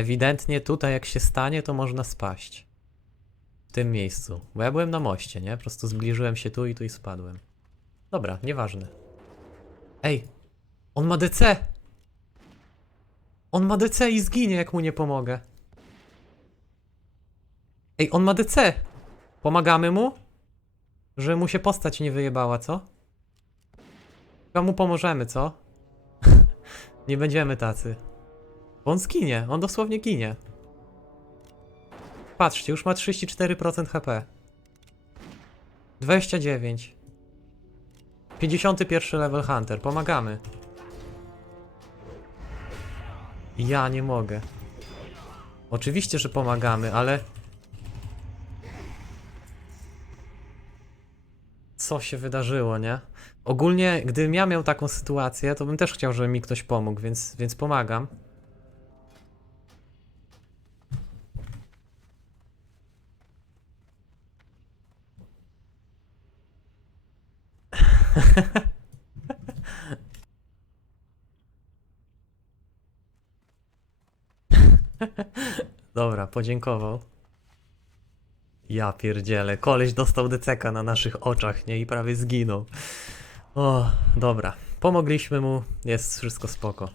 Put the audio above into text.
Ewidentnie tutaj jak się stanie, to można spaść. W tym miejscu. Bo ja byłem na moście, nie? Po prostu zbliżyłem się tu i tu i spadłem. Dobra, nieważne. Ej! On ma DC! On ma DC i zginie, jak mu nie pomogę. Ej, on ma DC! Pomagamy mu? Że mu się postać nie wyjebała, co? Chyba mu pomożemy, co? nie będziemy tacy. On zginie, on dosłownie ginie. Patrzcie, już ma 34% HP. 29. 51 level Hunter, pomagamy. Ja nie mogę. Oczywiście, że pomagamy, ale... Co się wydarzyło, nie? Ogólnie, gdybym ja miał taką sytuację, to bym też chciał, żeby mi ktoś pomógł, więc, więc pomagam. Dobra, podziękował. Ja pierdzielę, koleś dostał deceka na naszych oczach, nie? I prawie zginął. O, dobra. Pomogliśmy mu, jest wszystko spoko.